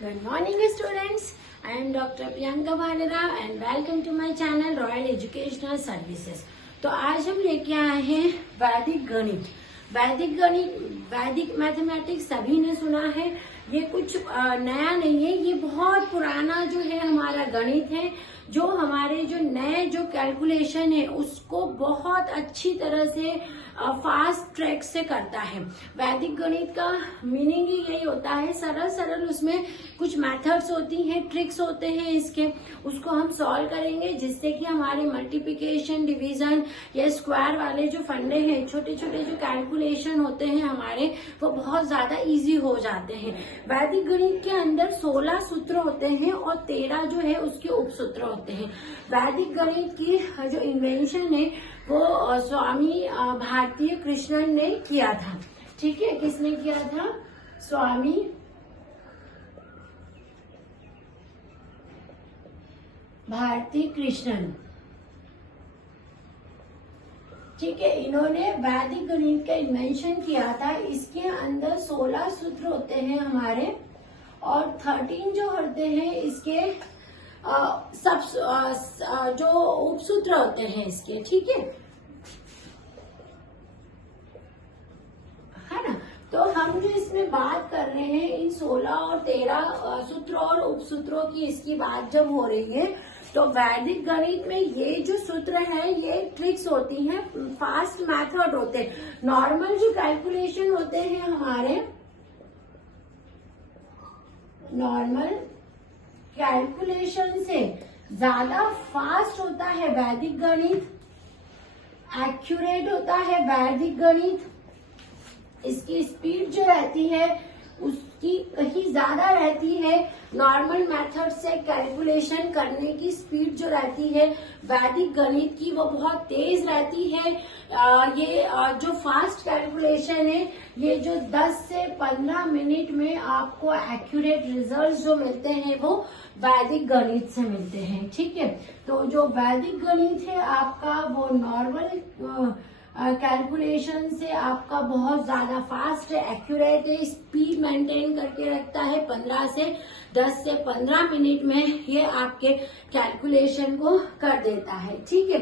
Good morning students. I am Dr. Priyanka Bharara and welcome to my channel Royal Educational Services. तो आज हम लेके आए हैं वैदिक गणित। वैदिक मैथमेटिक्स सभी ने सुना है। ये कुछ नया नहीं है, ये बहुत पुराना जो है हमारा गणित है, जो हमारे जो नए जो कैलकुलेशन है उसको बहुत अच्छी तरह से फास्ट ट्रैक से करता है। वैदिक गणित का मीनिंग ही यही होता है, सरल सरल उसमें कुछ मेथड्स होती हैं, ट्रिक्स होते हैं इसके, उसको हम सॉल्व करेंगे जिससे कि हमारे मल्टीप्लिकेशन, डिवीजन या स्क्वायर वाले जो फंडे हैं, छोटे छोटे जो कैलकुलेशन होते हैं हमारे, वो बहुत ज्यादा इजी हो जाते हैं। वैदिक गणित के अंदर 16 सूत्र होते हैं और 13 जो है उसके उपसूत्र होते हैं। वैदिक गणित की जो इन्वेंशन है वो स्वामी भारतीय कृष्णन ने किया था। ठीक है, किसने किया था? स्वामी भारती कृष्णन। ठीक है, इन्होंने वैदिक गणित का इन्वेंशन किया था। इसके अंदर 16 सूत्र होते हैं हमारे और 13 जो होते हैं इसके सब जो उपसूत्र होते हैं इसके। ठीक है ना? तो हम जो इसमें बात कर रहे हैं इन 16 और 13 सूत्र और उपसूत्रों की, इसकी बात जब हो रही है तो वैदिक गणित में ये जो सूत्र है ये ट्रिक्स होती हैं, फास्ट मेथड होते हैं। नॉर्मल जो कैलकुलेशन होते हैं हमारे, नॉर्मल कैलकुलेशन से ज्यादा फास्ट होता है वैदिक गणित, एक्यूरेट होता है वैदिक गणित। इसकी स्पीड जो रहती है उसकी कहीं ज्यादा रहती है। नॉर्मल मेथड से कैलकुलेशन करने की स्पीड जो रहती है वैदिक गणित की वो बहुत तेज रहती है। ये जो फास्ट कैलकुलेशन है ये जो 10 से 15 मिनट में आपको एक्यूरेट रिजल्ट जो मिलते हैं वो वैदिक गणित से मिलते हैं। ठीक है, तो जो वैदिक गणित है आपका वो नॉर्मल कैलकुलेशन से आपका बहुत ज्यादा फास्ट है, एक्यूरेट है, स्पीड मेंटेन करके रखता है। 10 से 15 मिनट में ये आपके कैलकुलेशन को कर देता है। ठीक है,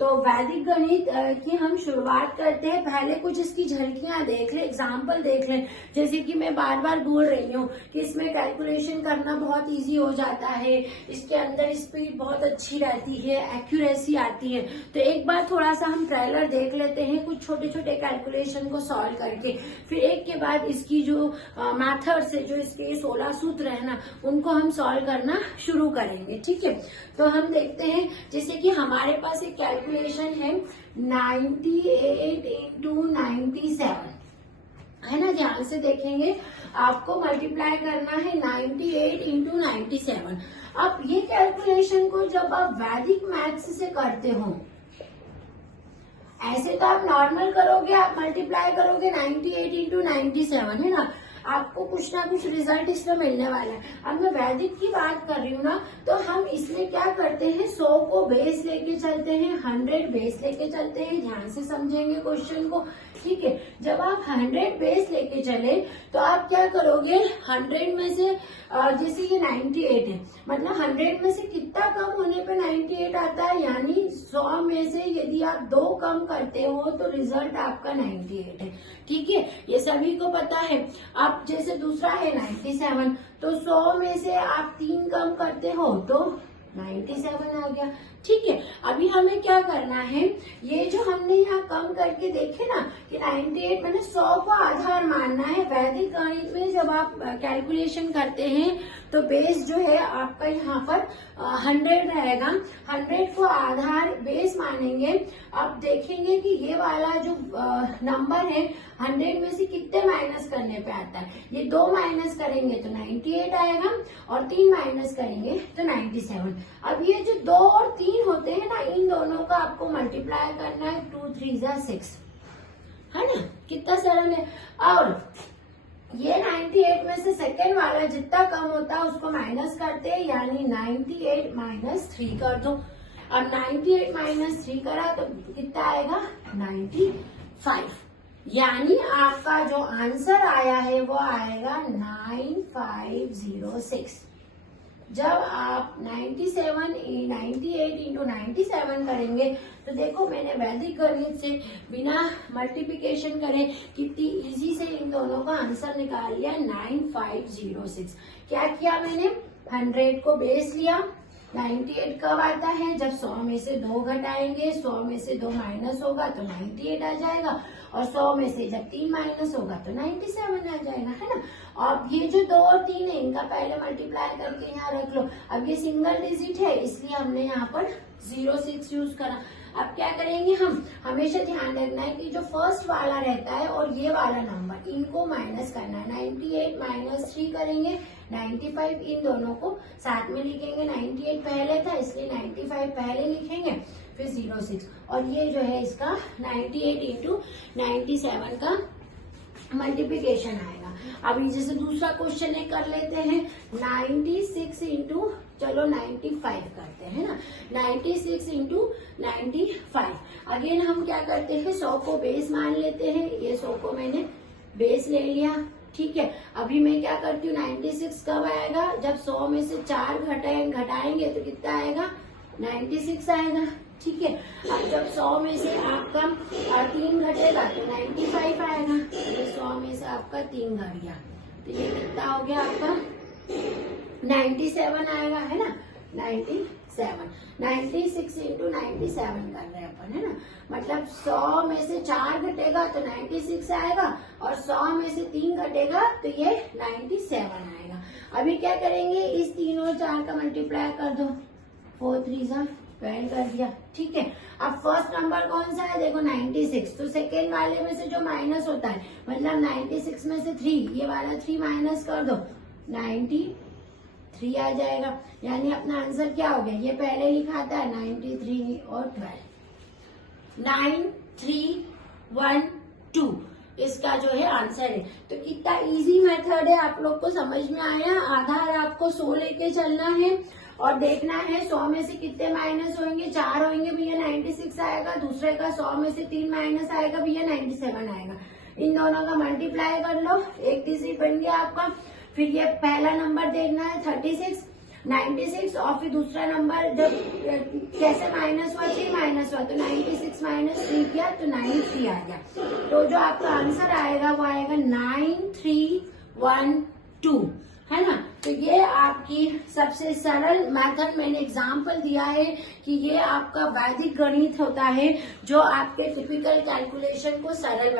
तो वैदिक गणित की हम शुरुआत करते हैं। पहले कुछ इसकी झलकियां देख लें, एग्जाम्पल देख लें। जैसे कि मैं बार बार बोल रही हूँ कि इसमें कैलकुलेशन करना बहुत इजी हो जाता है, इसके अंदर स्पीड बहुत अच्छी रहती है, एक्यूरेसी आती है। तो एक बार थोड़ा सा हम ट्रेलर देख लेते हैं कुछ छोटे छोटे कैलकुलेशन को सॉल्व करके, फिर एक के बाद इसकी जो मैथड्स है, जो इसके 16 सूत्र है ना, उनको हम सॉल्व करना शुरू करेंगे। ठीक है, तो हम देखते हैं जैसे कि हमारे पास एक कैलकुलेशन है 98 इंटू 97 है ना। ध्यान से देखेंगे, आपको मल्टीप्लाई करना है 98 इंटू 97। अब ये कैलकुलेशन को जब आप वैदिक मैथ्स से करते हो, ऐसे तो आप नॉर्मल करोगे, आप मल्टीप्लाई करोगे 98 इंटू 97 है ना, आपको कुछ ना कुछ रिजल्ट इसमें मिलने वाला है। अब मैं वैदिक की बात कर रही हूँ ना, तो हम इसमें क्या करते हैं, 100 को बेस लेके चलते हैं, 100 बेस लेके चलते हैं। ध्यान से समझेंगे क्वेश्चन को। ठीक है, जब आप 100 बेस लेके चले तो आप क्या करोगे, 100 में से जैसे ये 98 है, मतलब 100 में से कितना कम होने पे 98 आता है, यानी 100 में से यदि आप 2 कम करते हो तो रिजल्ट आपका 98 है। ठीक है, ये सभी को पता है। अब जैसे दूसरा है 97, तो 100 में से आप 3 कम करते हो तो 97 आ गया। ठीक है, अभी हमें क्या करना है, ये जो हमने यहाँ कम करके देखे ना कि 98 मैंने 100 को आधार मानना है। वैदिक गणित में जब आप कैलकुलेशन करते हैं तो बेस जो है आपका यहाँ पर 100 रहेगा, 100 को आधार बेस मानेंगे। अब देखेंगे कि ये वाला जो नंबर है 100 में से कितने माइनस करने पे आता है, ये 2 माइनस करेंगे तो 98 आएगा और 3 माइनस करेंगे तो 97। अब ये जो 2 और 3 होते हैं ना, इन दोनों का आपको मल्टीप्लाई करना है, 2 3 जा 6 है ना, कितना सरल है। और ये 98 में से सेकेंड वाला जितना कम होता है उसको माइनस करते हैं, यानी 98 माइनस 3 कर दो। अब 98 माइनस 3 करा तो कितना आएगा, 95। यानी आपका जो आंसर आया है वो आएगा 9506। जब आप 98 इंटू 97 करेंगे तो देखो मैंने वैदिक गणित से बिना मल्टीप्लिकेशन करे कितनी इजी से इन दोनों का आंसर निकाल लिया 9506। क्या किया मैंने, 100 को बेस लिया। 98 कब आता है, जब 100 में से 2 घटाएंगे, 100 में से 2 माइनस होगा तो 98 आ जाएगा, और 100 में से जब 3 माइनस होगा तो 97 आ जाएगा, है ना। और ये जो 2 और 3 है इनका पहले मल्टीप्लाई करके यहाँ रख लो। अब ये सिंगल डिजिट है इसलिए हमने यहाँ पर 06 यूज करा। अब क्या करेंगे, हम हमेशा ध्यान रखना है कि जो फर्स्ट वाला रहता है और ये वाला नंबर इनको माइनस करना है। 98 माइनस 3 करेंगे 95, इन दोनों को साथ में लिखेंगे। 98 पहले था इसलिए 95 पहले लिखेंगे, फिर 06, और ये जो है इसका 98 इंटू 97 का मल्टीप्लीकेशन आएगा। अभी जैसे दूसरा क्वेश्चन है कर लेते हैं, 96 इंटू चलो 95 करते हैं ना, 96 इंटू 95। अगेन हम क्या करते हैं, 100 को बेस मान लेते हैं। ये 100 को मैंने बेस ले लिया, ठीक है। अभी मैं क्या करती हूँ, 96 कब आएगा, जब 100 में से 4 घटाएंगे तो कितना आएगा, 96 आएगा, ठीक है। अब जब 100 में से आपका 3 घटेगा तो 95 आएगा। ये 100 में से आपका 3 घट गया तो ये कितना हो गया आपका 97 आएगा, है ना। 97, 96 इंटू 97 कर रहे हैं अपन, है ना। मतलब 100 में से 4 घटेगा तो 96 आएगा, और 100 में से 3 घटेगा तो ये 97 आएगा। अभी क्या करेंगे, इस 3 और 4 का मल्टीप्लाई कर दो, 4 3 जा 12 कर दिया, ठीक है। अब फर्स्ट नंबर कौन सा है, देखो 96, तो सेकेंड वाले में से जो माइनस होता है, मतलब 96 में से 3, ये वाला 3 माइनस कर दो, 93 आ जाएगा। यानी अपना आंसर क्या हो गया, ये पहले लिखा था 93 और 12, 9312 इसका जो है आंसर है। तो कितना इजी मेथड है, आप लोग को समझ में आया। आधार आपको 100 लेके चलना है और देखना है 100 में से कितने माइनस होंगे, 4 होंगे भैया 96 आएगा, दूसरे का 100 में से 3 माइनस आएगा भैया 97 आएगा। इन दोनों का मल्टीप्लाई कर लो, एक डिजिट बन गया आपका। फिर ये पहला नंबर देखना है 36, 96, और फिर दूसरा नंबर जब कैसे माइनस हुआ, 3 माइनस हुआ तो 96 माइनस 3 किया तो 93 आ गया। तो जो आपका आंसर आएगा वो आएगा 9312, है ना। तो ये आपकी सबसे सरल मेथड मैंने एग्जाम्पल दिया है कि ये आपका वैदिक गणित होता है जो आपके टिपिकल कैलकुलेशन को सरल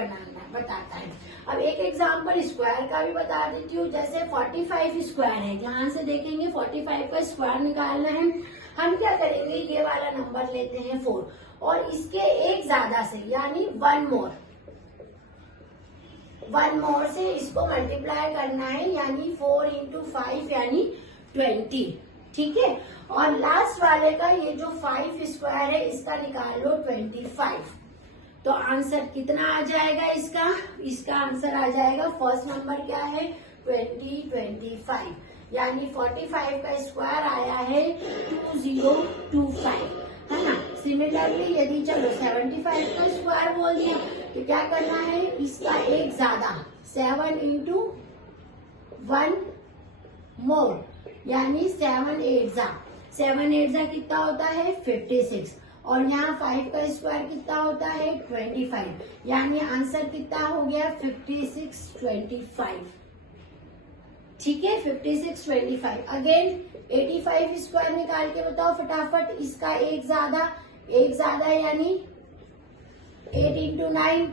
बताता है। अब एक एग्जाम्पल स्क्वायर का भी बता देती हूँ। जैसे 45 स्क्वायर है, ध्यान से देखेंगे 45 का स्क्वायर निकालना है। हम क्या करेंगे, ये वाला नंबर लेते हैं 4 और इसके एक ज्यादा से यानी 1 मोर से इसको मल्टीप्लाई करना है, यानी 4 इंटू 5 यानी 20, ठीक है। और लास्ट वाले का ये जो 5 स्क्वायर है इसका निकाल लो 25। तो आंसर कितना आ जाएगा इसका आंसर आ जाएगा, फर्स्ट नंबर क्या है 25, यानी 45 का स्क्वायर आया है 2025, है ना। सिमिलरली यदि चलो 75 का स्क्वायर बोल दिया तो क्या करना है, इसका एक ज्यादा 7 इंटू 1 मोर यानी 7 8 जा कितना होता है 56, और यहाँ 5 का स्क्वायर कितना होता है 25, यानी आंसर कितना हो गया 5625, ठीक है 5625। अगेन 85 स्क्वायर निकाल के बताओ फटाफट, इसका एक ज्यादा यानी 8 इंटू 9,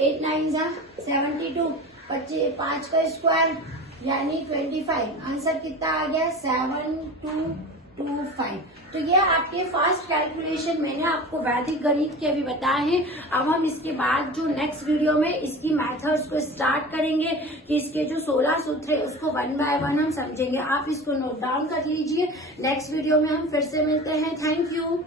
8 9 जा 72, 5 का स्क्वायर यानी 25, आंसर कितना आ गया 7225। तो ये आपके फास्ट कैलकुलेशन मैंने आपको वैदिक गणित के अभी बताए हैं। अब हम इसके बाद जो नेक्स्ट वीडियो में इसकी मेथड्स को स्टार्ट करेंगे कि इसके जो 16 सूत्र है उसको 1 बाय 1 हम समझेंगे। आप इसको नोट डाउन कर लीजिए। नेक्स्ट वीडियो में हम फिर से मिलते हैं। Thank you.